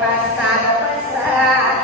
Hãy subscribe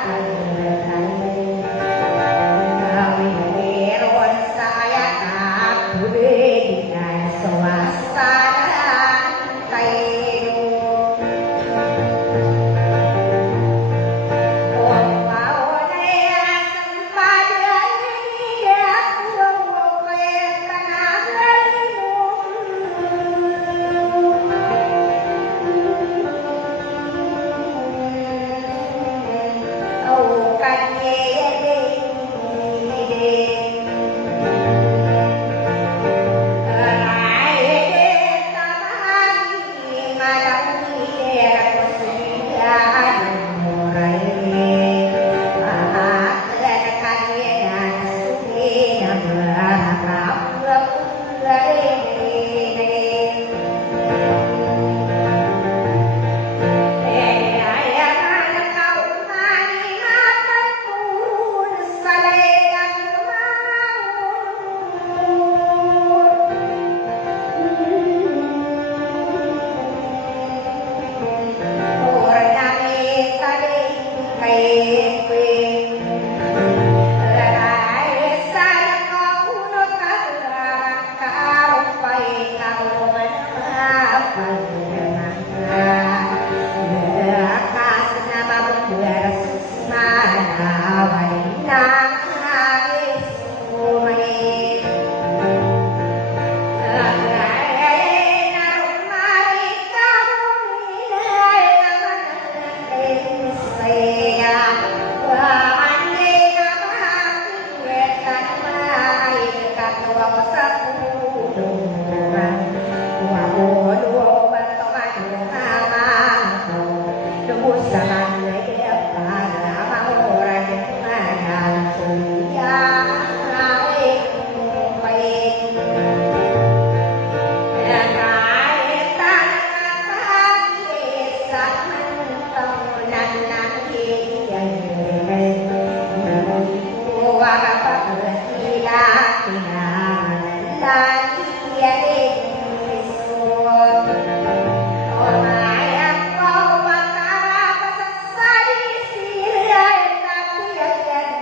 cho kênh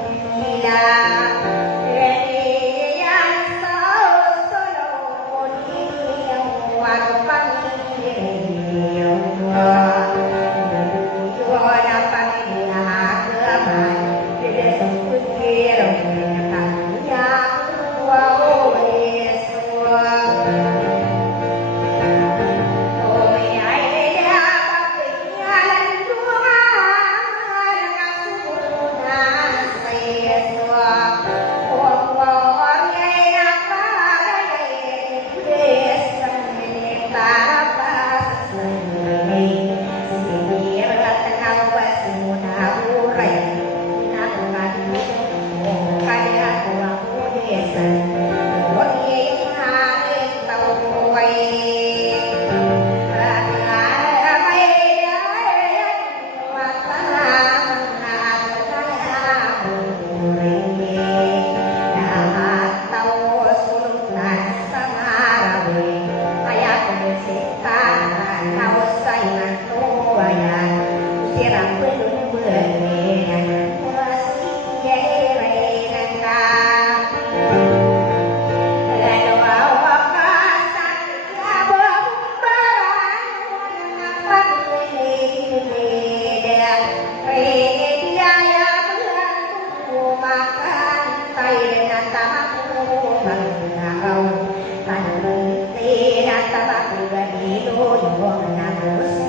Ghiền Mì Gõ để không bỏ lỡ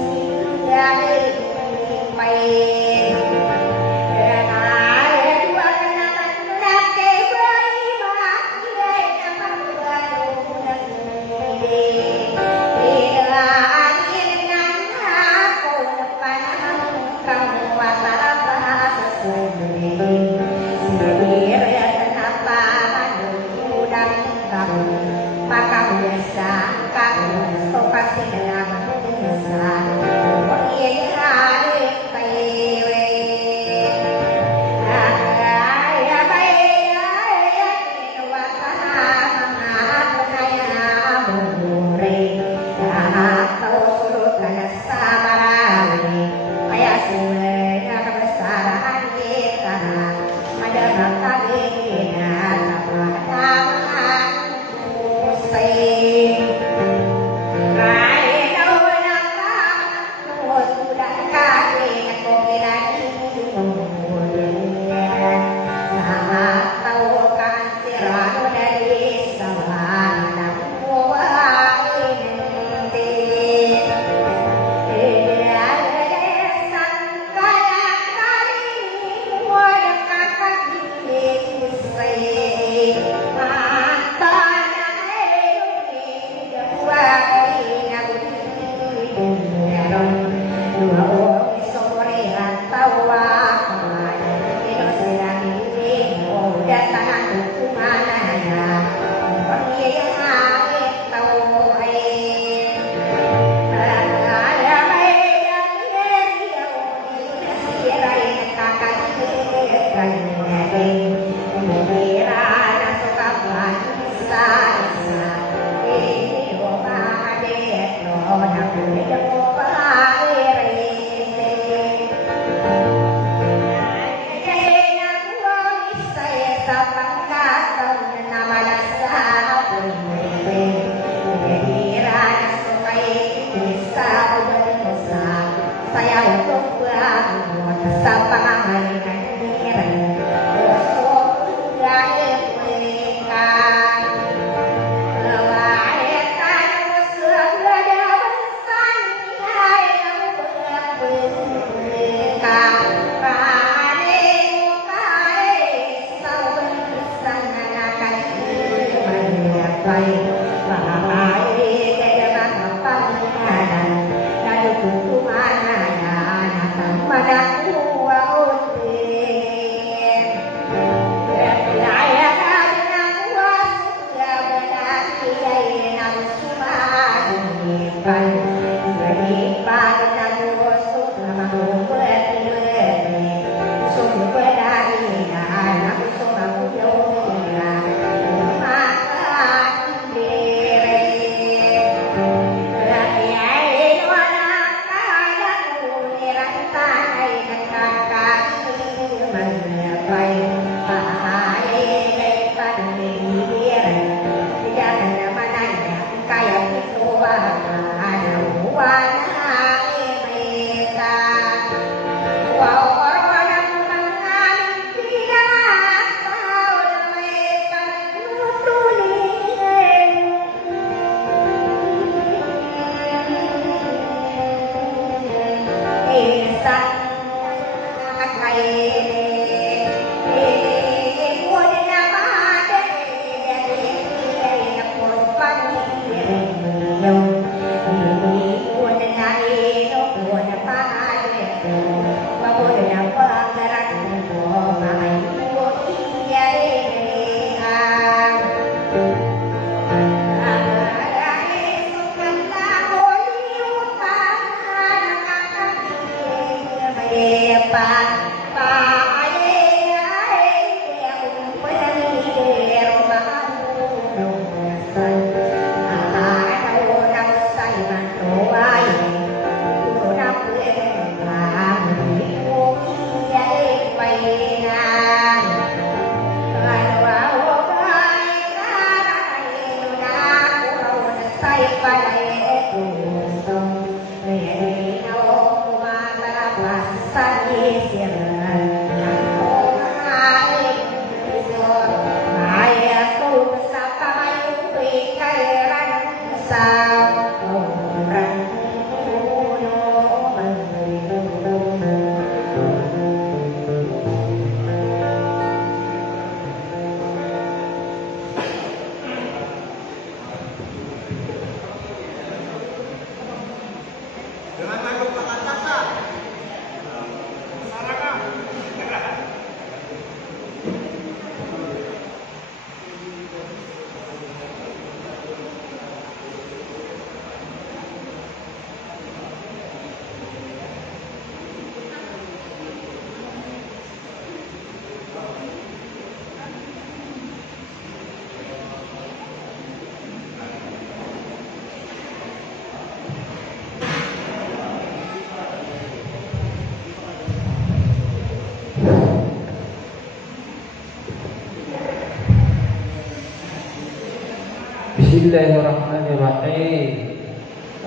Bismillahirrahmanirrahim.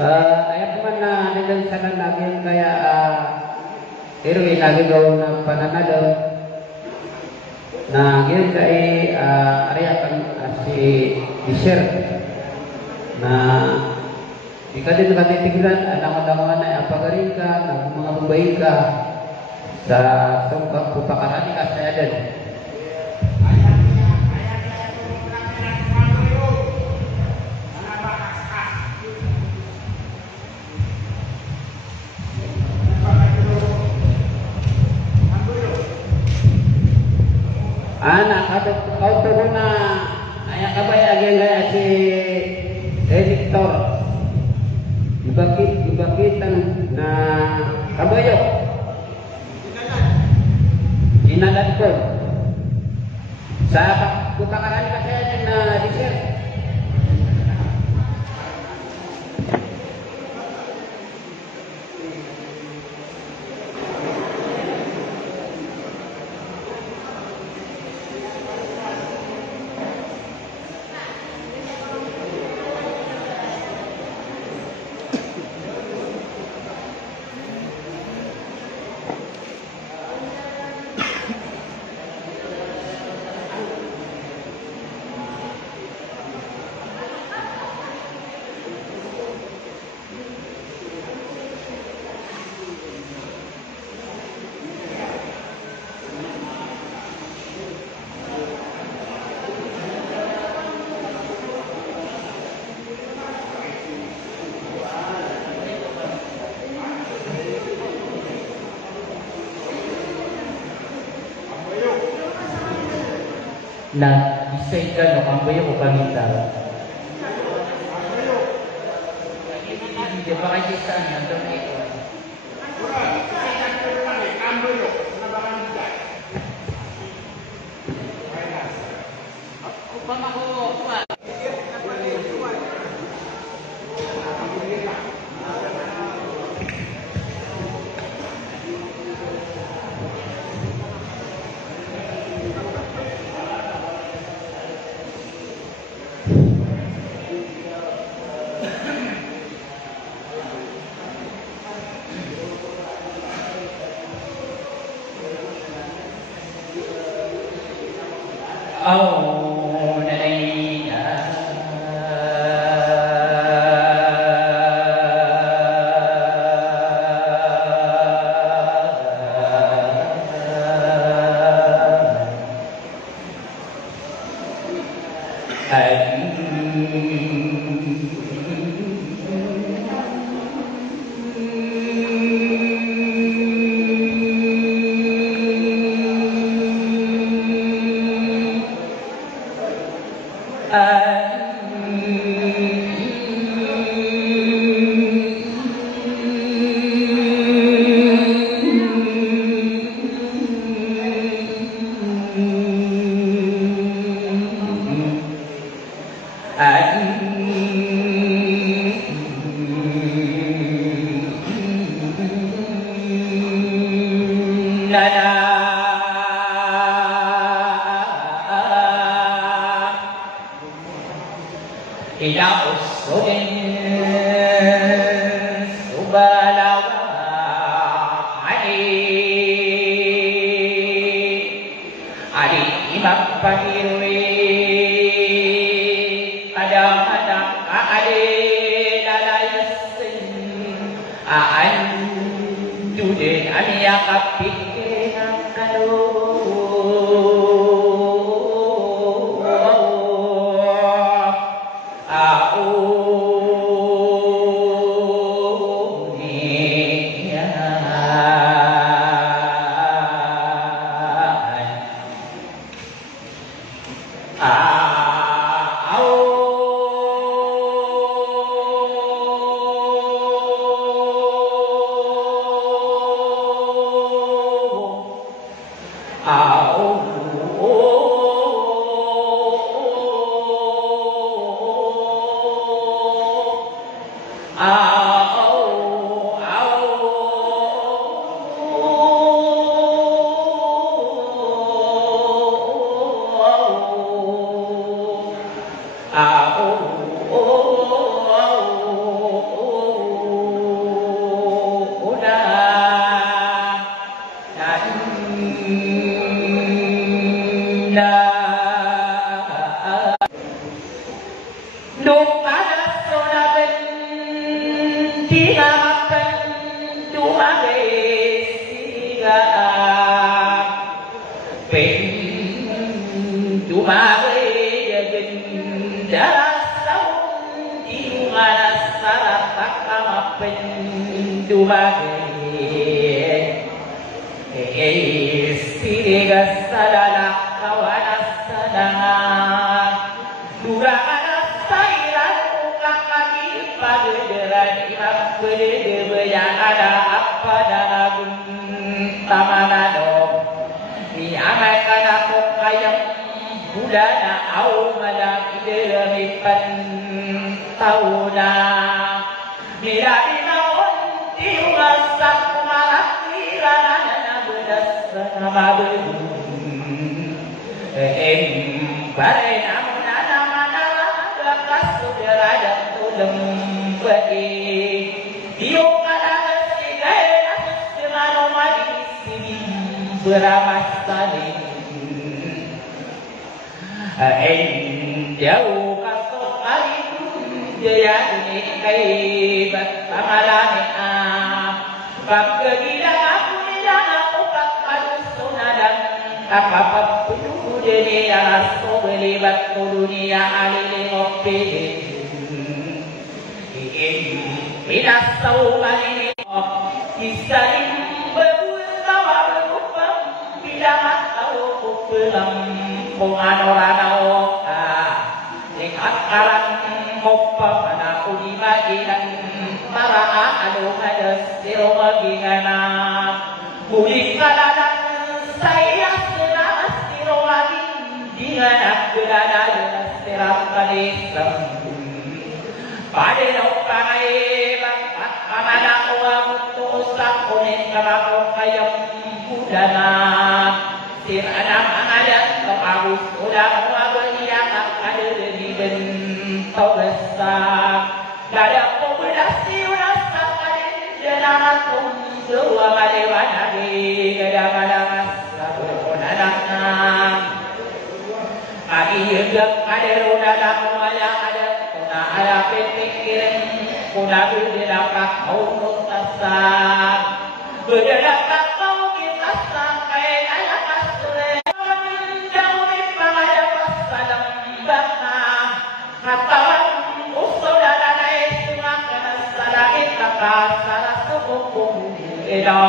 Ayat mana nilai sana lagi kayak irwi lagi gaul na pananado. Nah, gitu kayak area kan si share. Nah, jika di tempat tinggal ada mana apa garika, mga baika sa tungkang pupakaran ka saya ada. Anak kau turun na ayah kabaya gaya si editor dibakitan na kabayo inalat ko sa pupakaran kasi na research. na isay ka no kambayo ko pangita. Hindi pa kayo sa nandun na ito. Bisa Punganorano Ikat karang Mopa pada udima ilan Maraa adu hadas Siro magingana Budi kaladan Saya senas Siro maging Dinganak berada Jelas serap kalisam Pada nopangay Bangkat kamana Kuwa mutusang Kunin karakong kayang Budana Siranang angalan Kapagos ulang Wabaliyak Kadirigan Taubesak Dadak pobulasi Urasak Kadin Jenamatum Dua malewanagi Kadang-kadang Sabunanakna Kaiyak Kaderunadak Maya ada Kuna ada pikirin Kuna berdilakak Kaunut tasak Berdilakak Kau kita Sampai Ayak Asure Jauh Pengaja Pasalam Bakna Katawan Usul dan Sungai Salah kita Salah Sebukung Eda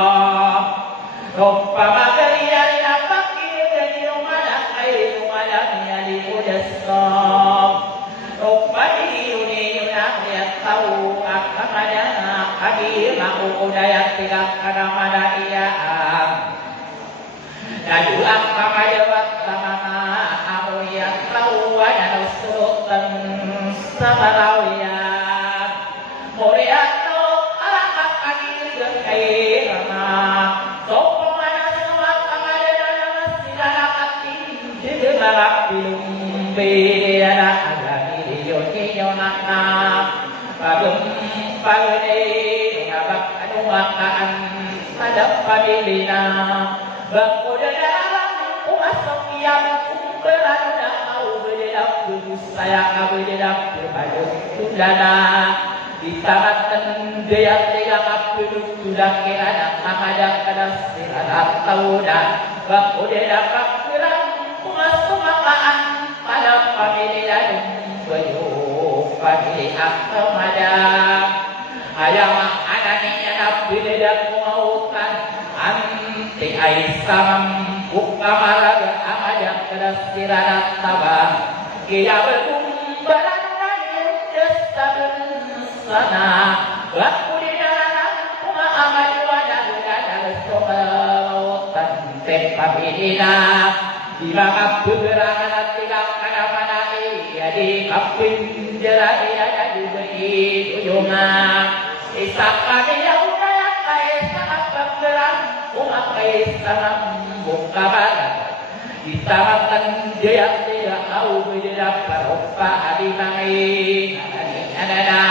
Rompa Magari Dari Napaki Dari Rumah Air Rumah Dari Udesam Rompa Diuni Yunang Yang tahu Akan ada Hadir Mau Udaya Tidak Karena Mada Ia Lalu Akan ada Waktamama Aku yang tahu Ada Nusultan Sama Rawia Moriato Alamak Hadir Gerkai Rama Sopong ada Semua Kamada Dada Masjidana Katin Jadi Malak Bilumbi Ada Agami Yoni Yonakna Pagum Pagune Ngabak Anu Makaan Sadap Pabilina Bangkodana Umasok Yang Umperan Au Bedelak Dudus Saya Bedelak Berpadus Tundana Ditamatan Gaya-gaya Kapuduk Tudak Kirana Makadak Kadas Siradat Tauda Bangkodana Kapiran Umasok Makaan Sadap Pabilina Bayuk Pagili Aktamada Ayamak Ananinya Nabi Dedak Maukan Anti Aisamam Bukamaraga Amadak Kadas Siradat Tabang Kia Berkumbaran Nanyut Destabun Sana Laku di dalam Kuma Amaduana Gudana Sokalautan Tempapidina Bila Kapugerangan Tidak Kadamana Jadi Kapin Jerani Ada Diberi Tuyungan Isaka Dia Udaya Kai Sangat Penggeran Umat Kai Sangat Buka Barat Ditamatan Dia Tidak Tahu Beda Paropa Adimangi Adana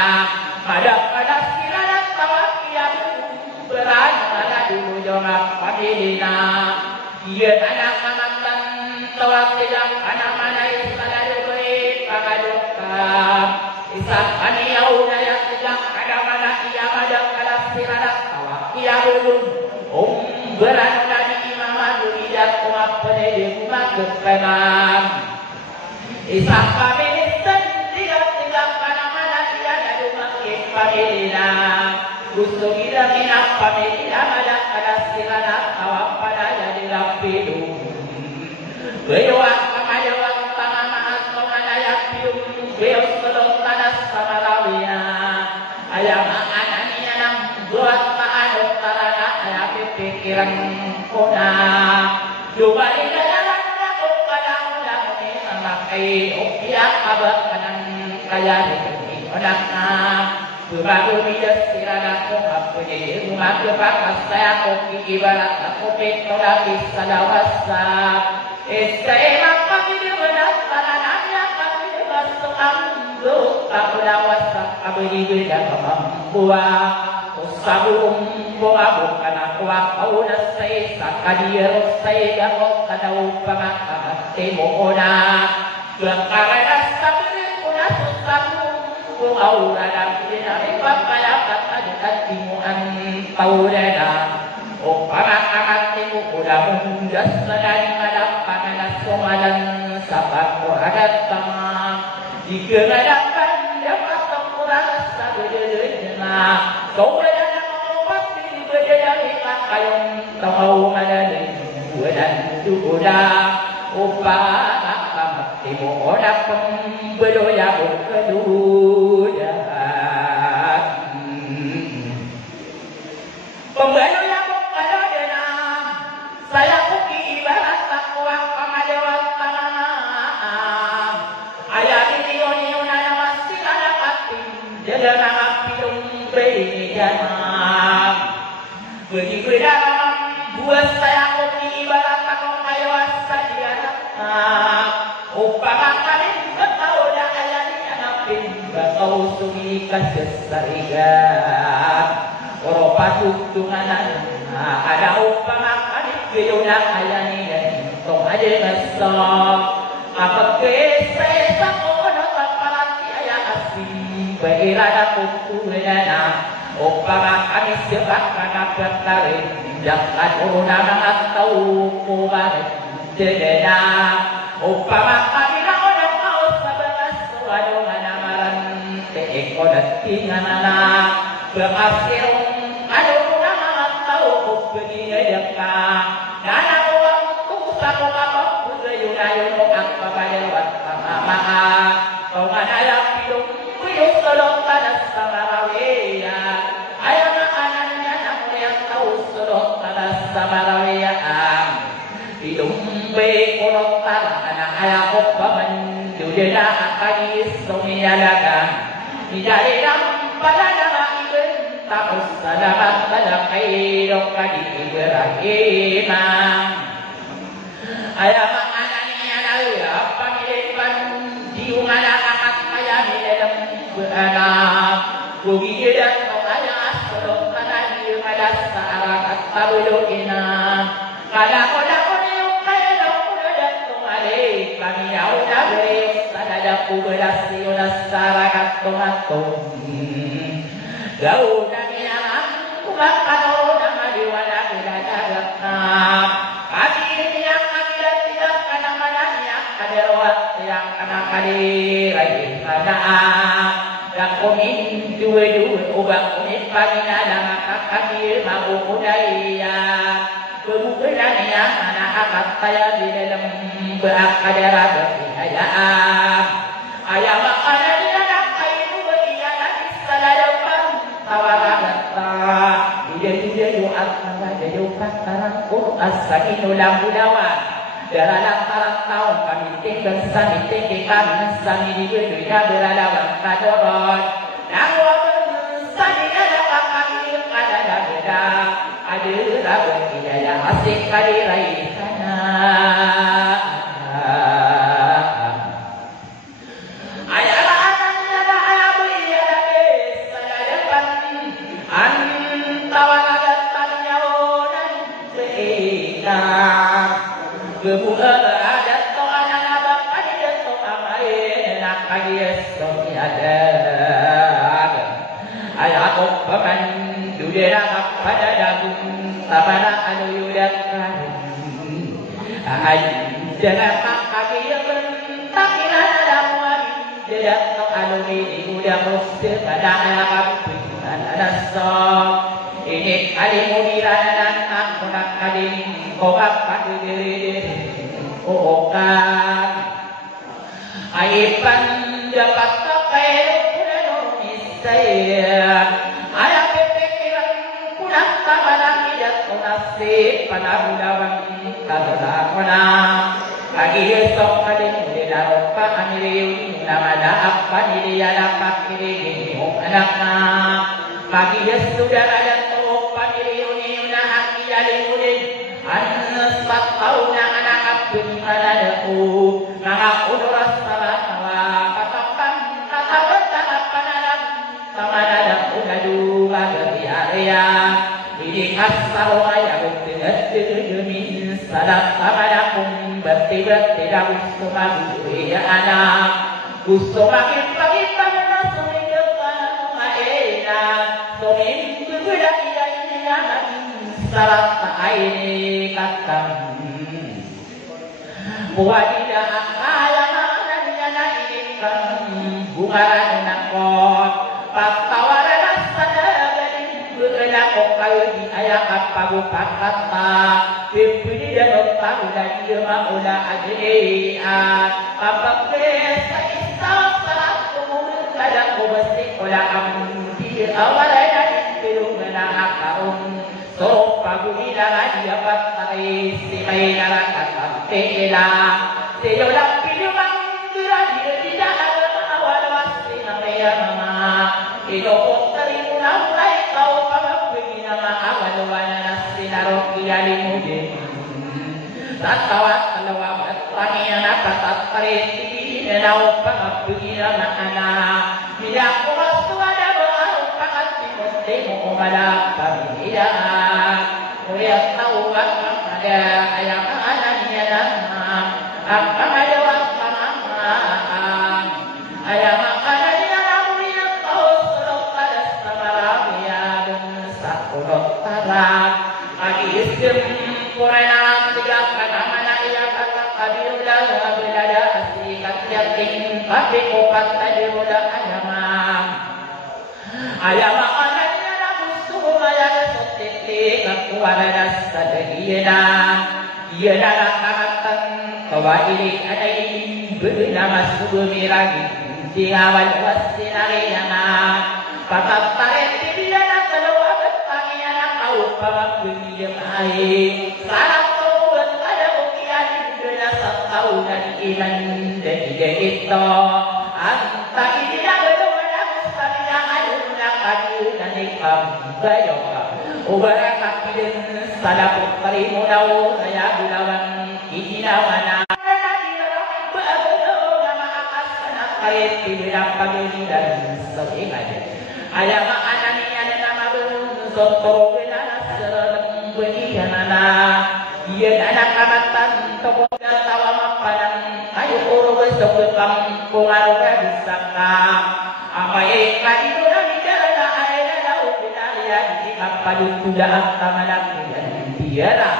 Pada Siradat Tawakian Beran Ada Dulu Jongak Padilina Dia anak-anak Tawak Tidak Anak-anak Isana Diberi Pangaduka Isak Aniau Daya Tidak Ada-ada Ia Ada Kadak Siradat Tawakian Dulu Beran Dari Imam Adulidat Umat Penedi Umat Kepeman Isak Pamilitan Tidak Mana-mana Ia Dari Makin Pamilina Gusto Gila Minap Pamilina Ada Kadak Siradat Tawak Pada Jadi Lapidum Beyuak Pangayawak Pangamahat Pangadayak Pium Beyus Kelok Tadas Samarawia Ayam Anania Nang Buat Ma'adok Tarana Ayam Pikiran Kona Dua Ida Dalam Nakuk Kadang Dami Memakai Ukiak Abad Kanang Kaya Dikini Onakna Bebagu Midas Siradat Kongap Pede Rumah Kepakas Saya Koki Ibarat Aku Pektoda Bisa Dawasa Esai Maka Bidi Benas Tanananya Kami Masuk Amdu Kakudawasa Abdi Bida Kemampuwa Usabu Boa Bukan Aku Kau Nasai Sakadir Sai Gakok Kadau Pangakamat Temoona Bengkarenas Sabiri Kuna Susabu Bungau Radam Dinari Papalakat Adekat Timuan Taudana Pangakamat Timu Udah Mundas Sedang Madam Panganas Somalan Sabak Koradat Tama Jika Ngadakan Dapat Tempuran Sabededena Kau Bedana Mengobat Diri Bedana Hikmat Kayong Tamau Madani Buedan Dukuda upama kamatimu onak pembedoya berkeduda pembedoya berkeduda saya kuki ibarat takwa kamadewat tanam ayat ini unana masih ada katim jaga nama pidung beri janam beri dalam buat saya kopi ibarat takwa kayak saja upama kalian tahu dah ayat ini napin bakau sungi kasih sarigan oropatuk tunganan ada upama kalian kayunya ayat ini dan tong aja ngesok apa keseh sakono tapalati ayat asing berada kukulana upama kami sebab karena bertarik jangan urunana atau kubaret jedena upama kami na orang mau sabaras waduh namaran teeko datinganana berasirung adu urunana atau kubeni deka nana uang tu sako apa kudayuna apa badewat mama kau manaya pidung pidung tolong tanah samarawiya ayana ananya namu yang tahu sodok tanah samarawiya pidung be kolot tanah anak ayah opaman dudena akadi somiyalaga dijadi pada nama iben takus sadamat pada kaidok kadi ibrahima ayah anaknya nalya pangilipan diungan anak ayah di dalam beranak rugi dan ayah sodok tanah di pada saarakat tabulukina kada kami yaudah beri sadada kuberasi unas sarakat tomatum gau nami alam kumakan orang madiwala beradat kami ini yang akibat tidak kana mananya kaderwat yang kana kadirai kana dan komin dua ubah komin pagina dan kakakir mabu kudaya kebukenan yang mana akat saya di dalam berakadara berkayaan ayah makanan yang nak kayu berkayaan salah depan tawarata dia doa pada doa tarang asakinu lambu dawan dalam tarang tahun kami tinggal sami tinggikan sami di dunia beralawan kadoron nangwa sami ada kami ada beda ada berkayaan asik kali rai sana pada dagung tabana anu yudakan jangan kaki yang takiran damuan jangan anu ini udah musir pada alam ada sok ini kali mudiran dan aku nak kali kobak pada diri okan aipan dapat pakai lukuran misaya ayah tabana tidak nasib pada budawang kadakona lagi esok kadin di dalam paniriu namada apa diri ada pakiri anakna lagi sudah ada tuh paniriu ni na haki alimudin anak tahunnya anak abdul maladaku nama udoras tabawa katakan apa nalam tamanada udadu bagi area ini asal ayah bukti min salat tabadakum bati-bati dawu sumagu ya anak kusumakin pagita menasumi depan maena sumin berbeda ini anak salat aini katam muadidah akalangan yana ini kan bungaran nakot patawaran nak kayu di ayah kapagu kata pimpin dia bertahu dan dia maula adri'a kapag sa isang sarat kumulong kalang kubastik wala amdi awalay na inpilong na akaroon so pagulilangan niya patay si may narakatante ila siyo lang pilumang durani tidak ada awal-awal si namaya mga inopotari mo na ulay kau pamagbigin na maawal-awal na sinarok iyalimudin tatawat talawa at pangyan na patatpariti na nao pamagbigin na maana bilang kumastuwa na ba ang pangatimute mo umalak pamiliyaan Uyat tawag ang ada ayang anan niya na ang pangalawang pamamaan ayang anan niya na muli ng pausulok kalas na marami adong sa kulot tarag mag-iisip ko rin ang tigang kanaman na iyakan ng kabiula bilada at sikat yating kapi ko pataliwala ayamang ayamang anan niya na gusto umayan sa titik ang kuwaranas sa dahiyana iyana nakakatan kawaili anay bernamas bumiragi di awal wasi nariyana patatarin tibiyana kalawagat pangiyana kau pamagpiliyang ay sarap tawag alam iyanin doon sa kaunan iman dahil ito ang tainiyang lumalang sa niyang na kaniunan ay pambayo ka ubara kakilin sa lapot parimunaw kaya bulawang iginawana kahit bilang pagilidan sa ingay. Ayaw ang anan niya na mabunsot ko pinanas sa bunihan na iyan anak kamatan toko na tawa mapanang ayo puro gusto ko pang pungaraw ka bisa ka amay kanino na nidara na ay na daw pinalian di kapalutuda ang kamalakihan tiyara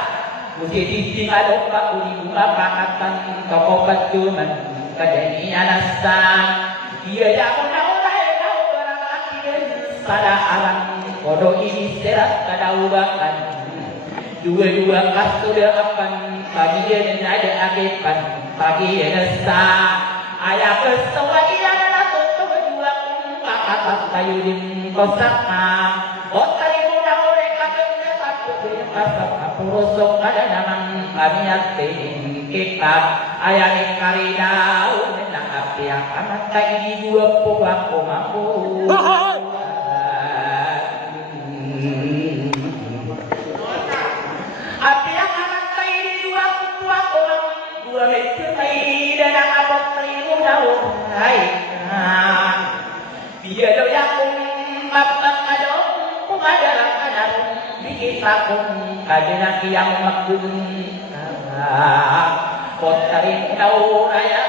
musiti alok pa bunga pakatan toko patuman kadanian nasa iya yang naulay na barang akin pada alam kodo ini serat kadaubakan dua-dua kasudah akan pagi dan ada akibat pagi nasa ayah kesewa iya na tutup dua kata kayu din kosaka otari muna oleh kagem satu kasap apurosok ada namang kami atin kita ayah karidau menang api yang amat lagi dua puang mampu api yang amat lagi dua puang dua meter lagi dan apa terimu daun hai dia lo yang mapak ada kumadalang kadang bikin takut kadang yang makdum Kotarin tau raya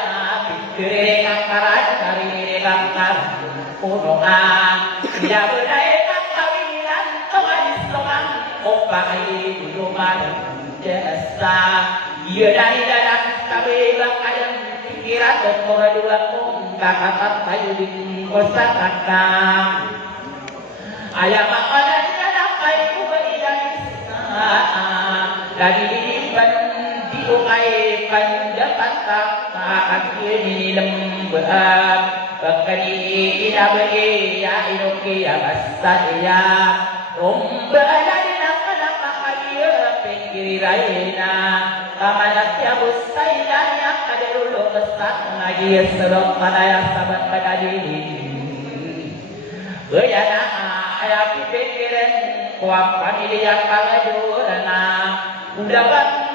pikir kakaran dari kakar punungan dia berdaya kawinan kawan soang opai buluman jasa ia dari dalam kabel ayam pikiran doktor dua pun kakak kayu di kosan kakak ayam makanan dalam kayu beridan dari dipan diukay pandapat kakakini lembab bakani inabai ya inuki ya basaya rombala dinakanak kakaya pinggiri rayna kamanat ya busayla ya kaderulo besar lagi sedok kanaya sabat kadadini bayana ayah pikiran kuang pamilya kalajurana udawan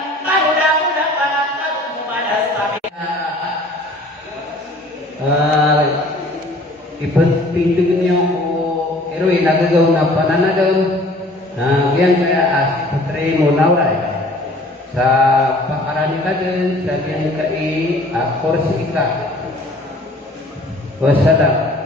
udah panatan mana sabi ipintuin niyo ko eroy nagagaw na pananagaw na yan kaya patri mo nauray sa pakarani ka din sa yan kai kursi ka wassalam.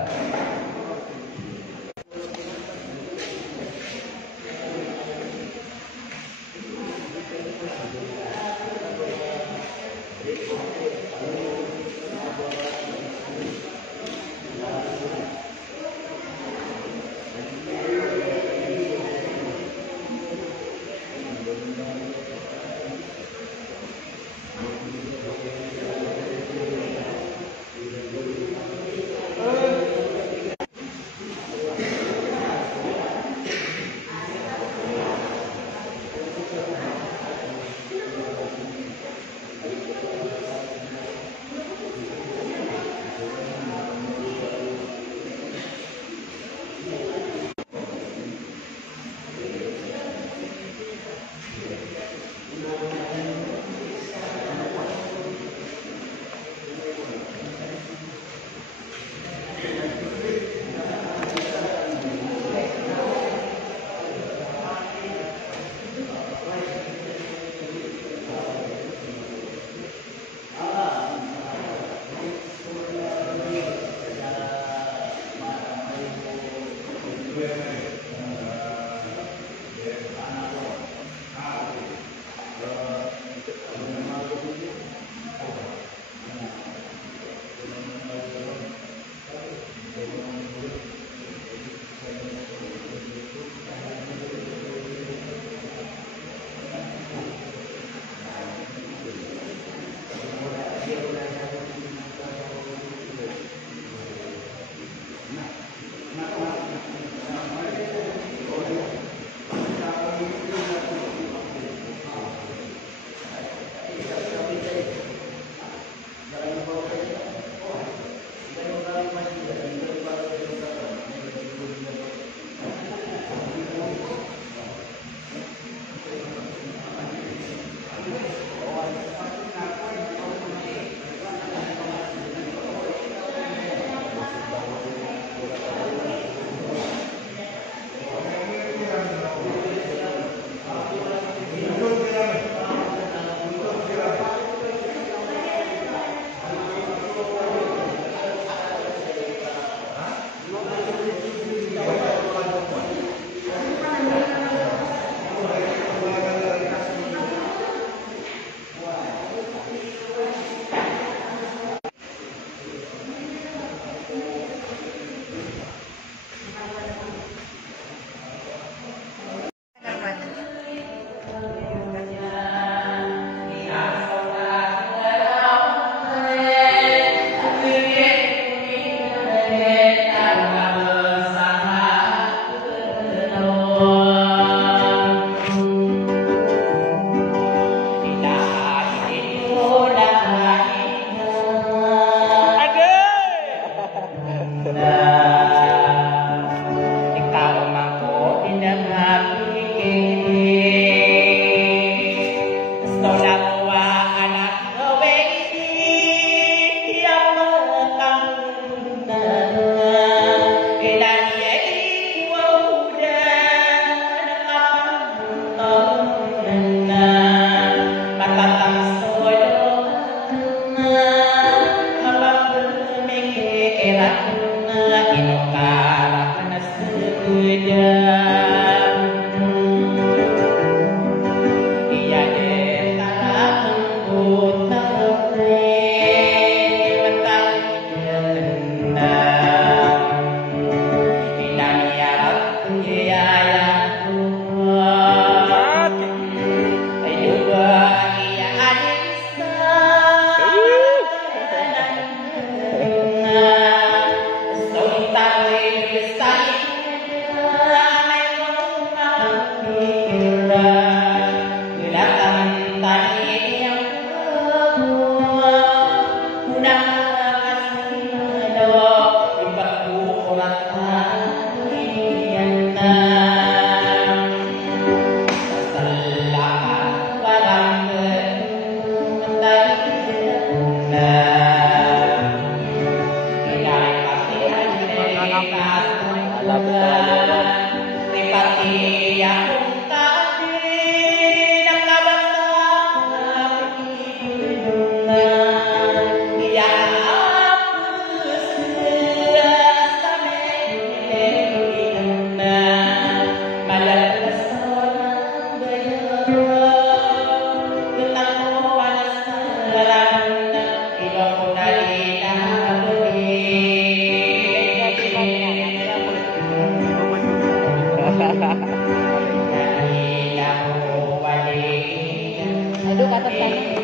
Duduk atas tanah.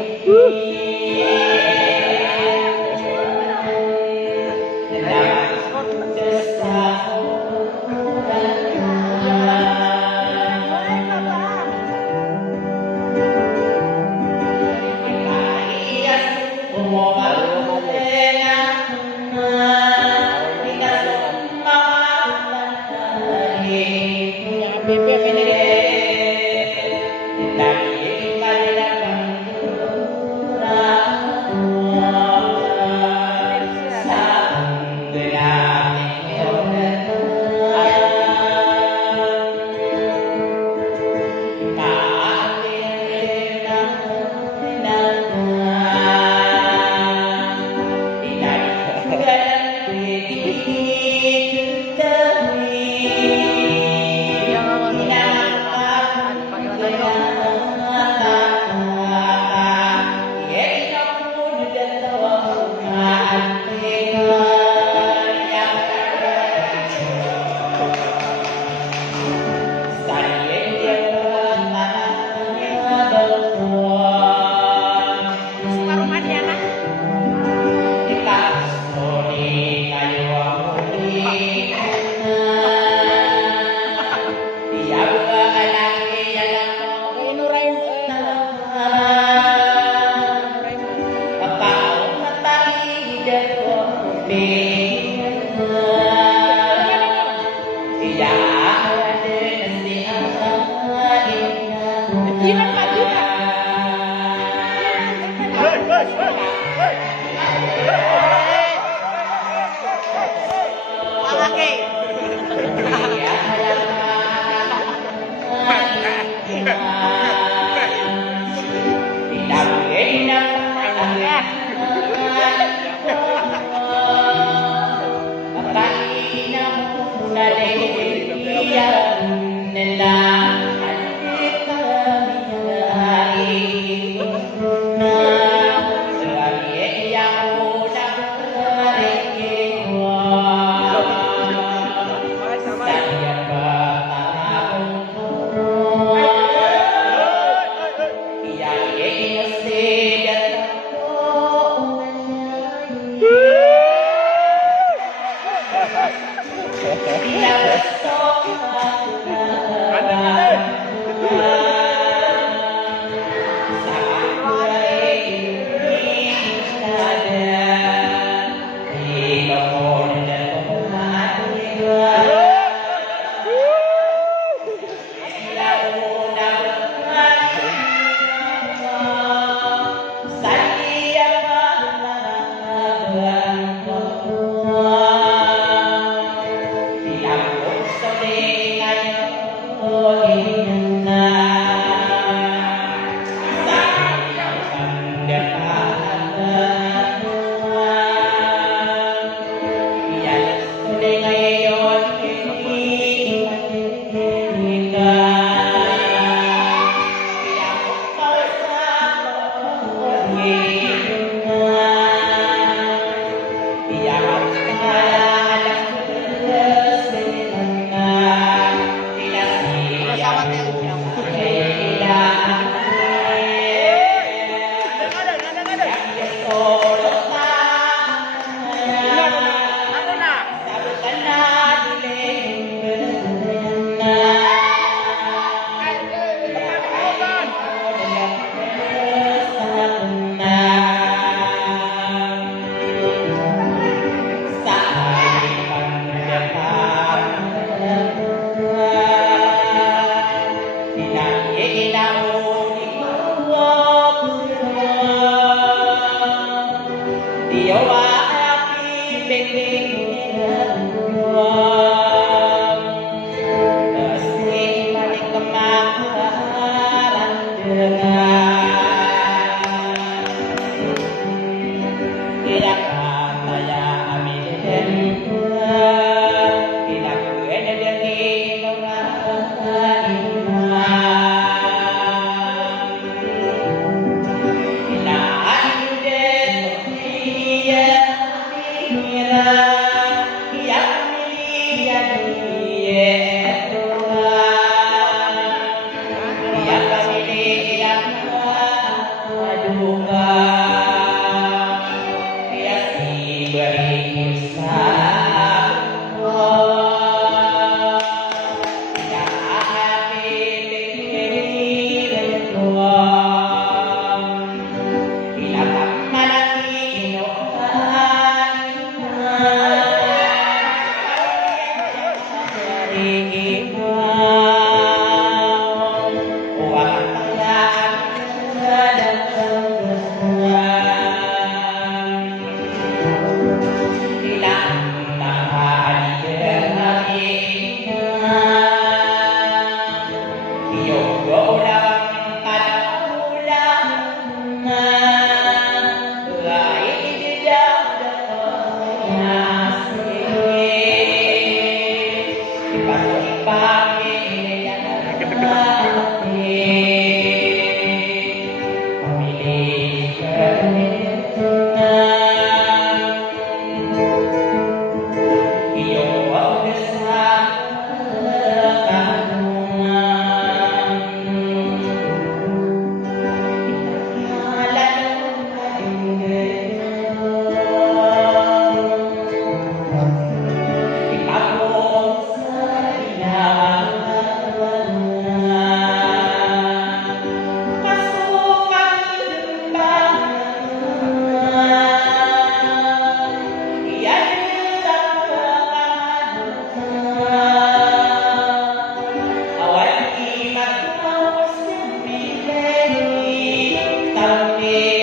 Yeah.